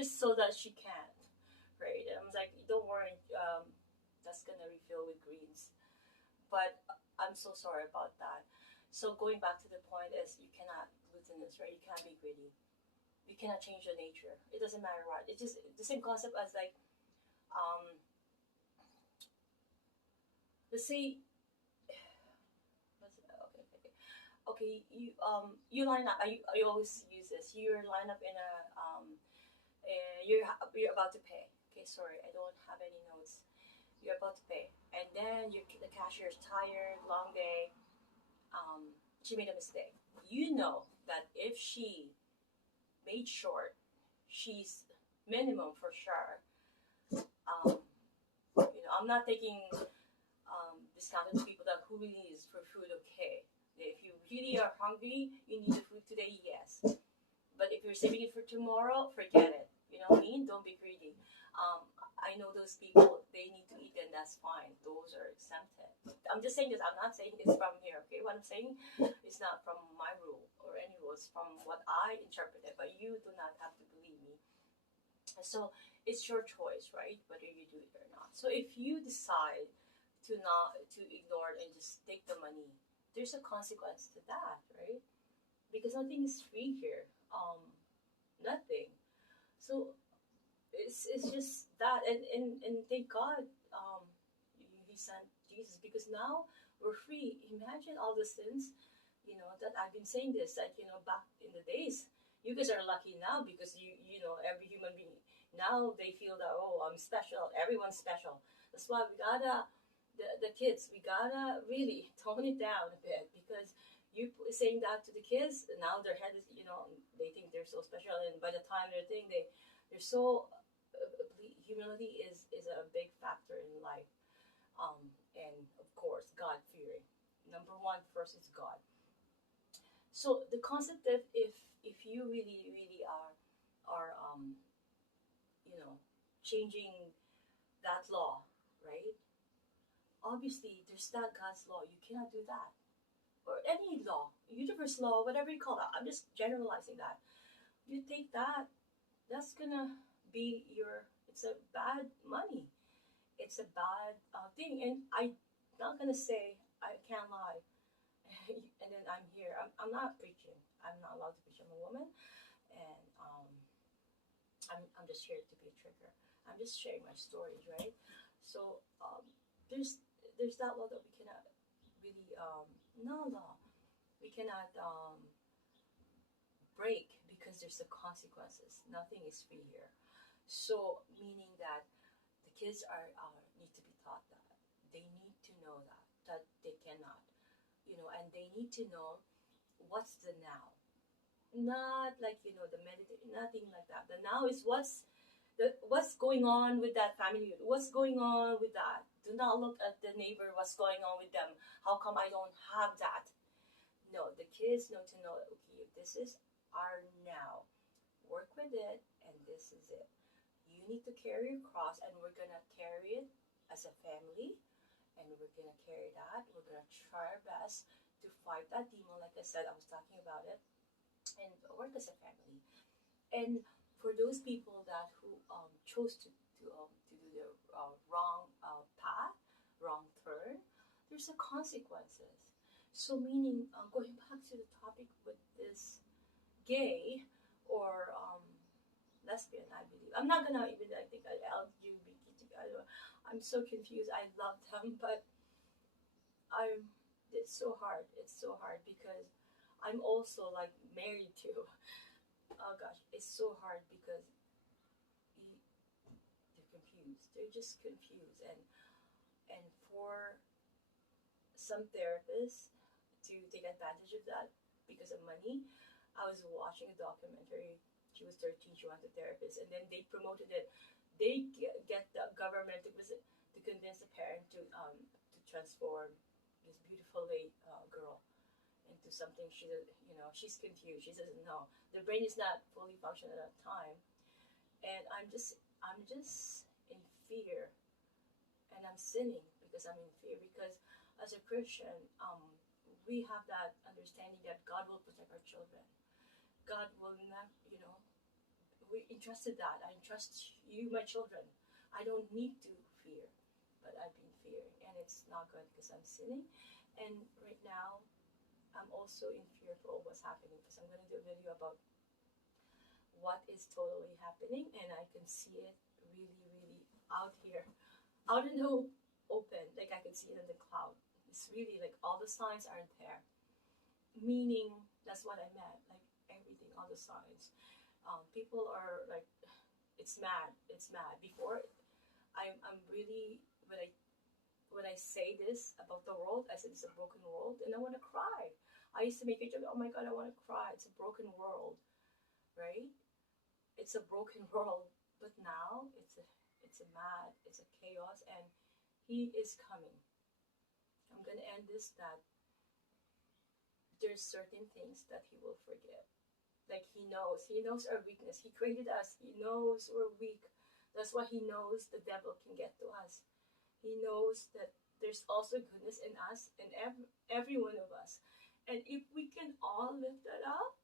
just so that she can, right? And I was like, don't worry, that's gonna refill with greens. But I'm so sorry about that. So going back to the point is you cannot glutinous, right? You can't be greedy. You cannot change your nature. It doesn't matter what. It's just the same concept as like, um, let's say, okay. You line up. I always use this. You're line up in a you're about to pay. Okay, sorry, I don't have any notes. You're about to pay, and then the cashier's tired, long day. She made a mistake. You know that if she made short, she's minimum for sure. Um, I'm not taking discounted people that who really needs for food. Okay, if you really are hungry, you need the food today. Yes, but if you're saving it for tomorrow, forget it. You know what I mean? Don't be greedy. Um, I know those people, they need to eat, and that's fine. Those are exempted. I'm just saying this. I'm not saying this from here, okay? What I'm saying is not from my rule or any rules, from what I interpreted, but you do not have to believe me. So it's your choice, right? Whether you do it or not. So if you decide to ignore it and just take the money, there's a consequence to that, right? Because nothing is free here. Nothing. So it's just that, and thank God, he sent Jesus, because now we're free. Imagine all the sins, that I've been saying this, that back in the days, you guys are lucky now because every human being now, they feel that, oh, I'm special, everyone's special. That's why we gotta, the kids, we gotta really tone it down a bit, because you saying that to the kids, now their head is, they think they're so special, and by the time they're so humility is a big factor in life. And of course, God fearing. Number one first is God. So the concept that if you really really are changing that law, right? Obviously, there's not God's law. You cannot do that, or any law, universe law, whatever you call it. I'm just generalizing that. You take that, that's gonna be your. It's a bad money. It's a bad thing, and I'm not gonna say I can't lie. And then I'm here. I'm not preaching. I'm not allowed to preach. I'm a woman, and I'm just here to be a trigger. I'm just sharing my stories, right? So there's there's that law that we cannot really no law we cannot break, because there's the consequences. Nothing is free here. So meaning that the kids need to be taught that they need to know that they cannot, and they need to know what's the now, not like the meditation, nothing like that. The now is what's going on with that family, what's going on with that. Do not look at the neighbor, what's going on with them, how come I don't have that. No, the kids know to know, okay, this is our now, work with it, and this is it. You need to carry your cross, and we're gonna carry it as a family, and we're gonna carry that. We're gonna try our best to fight that demon, like I said, I was talking about it, and work as a family. And for those people that who chose to do the wrong path, wrong turn, there's a consequences. So meaning, going back to the topic with this gay or lesbian, I believe. I'm not gonna even, I think, LGBT. I'm so confused. I love them, but I'm. It's so hard. It's so hard because I'm also like married to. Oh gosh, it's so hard because they're confused. They're just confused, and for some therapists to take advantage of that because of money. I was watching a documentary. She was 13. She went to therapist, and then they promoted it. They get the government to convince the parent to transform this beautiful late girl into something she's confused. She doesn't know. The brain is not fully functional at that time, and I'm just in fear, and I'm sinning because I'm in fear, because as a Christian, we have that understanding that God will protect our children. God will not, we entrusted that. I entrust you, my children. I don't need to fear, but I've been fearing, and it's not good because I'm sinning. And right now, I'm also in fear for all what's happening because I'm gonna do a video about what is totally happening, and I can see it really, really out here, out in the open. Like I can see it in the cloud. It's really like all the signs aren't there. Meaning, that's what I meant. Like everything, all the signs. People are like, it's mad. It's mad. Before, I'm really when I say this about the world, I said it's a broken world, and I want to cry. I used to make a joke. Oh my God, I want to cry. It's a broken world, right? It's a broken world, but now it's a mad, it's a chaos, and he is coming. I'm gonna end this that there's certain things that he will forget. Like he knows our weakness. He created us. He knows we're weak. That's why he knows the devil can get to us. He knows that there's also goodness in us, in every one of us. And if we can all lift that up,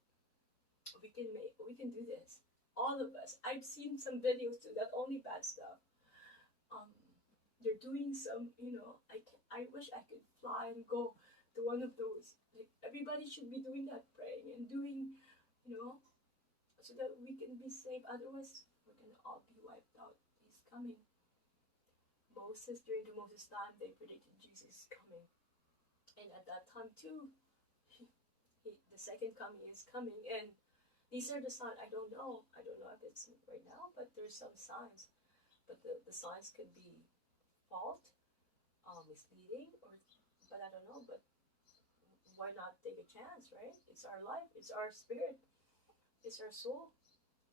we can do this. All of us. I've seen some videos too, not only bad stuff. Um, they're doing some, I wish I could fly and go to one of those. Like everybody should be doing that, praying and doing, so that we can be safe. Otherwise, we're gonna all be wiped out. He's coming. During the Moses time, they predicted Jesus coming, and at that time too, the second coming is coming, and these are the signs. I don't know if it's right now, but there's some signs. But the signs could be fault, misleading, but I don't know. But why not take a chance, right? It's our life, it's our spirit, it's our soul.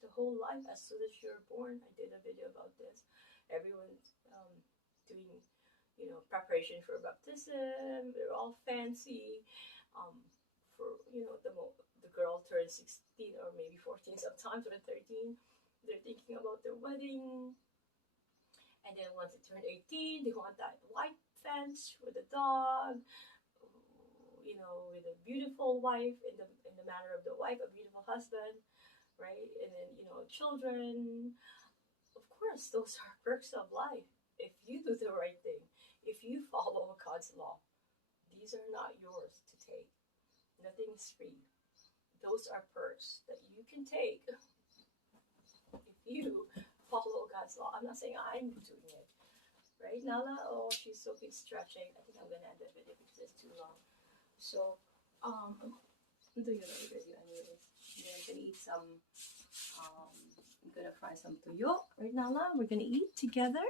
The whole life, as soon as you're born. I did a video about this. Everyone's doing, preparation for baptism. They're all fancy. For the girl turns 16 or maybe 14, sometimes or 13. They're thinking about their wedding. And then once they turn 18, they want that white fence with a dog, with a beautiful wife, in the manner of the wife, a beautiful husband, right? And then, children. Of course, those are perks of life. If you do the right thing, if you follow God's law, these are not yours to take. Nothing is free. Those are perks that you can take if you follow God's law. I'm not saying I'm doing it. Right, Nala? Oh, she's so good stretching. I think I'm gonna end the video because it's too long. So, I'm doing another video anyways. And I'm gonna eat some, I'm gonna fry some tuyo. Right, Nala? We're gonna eat together.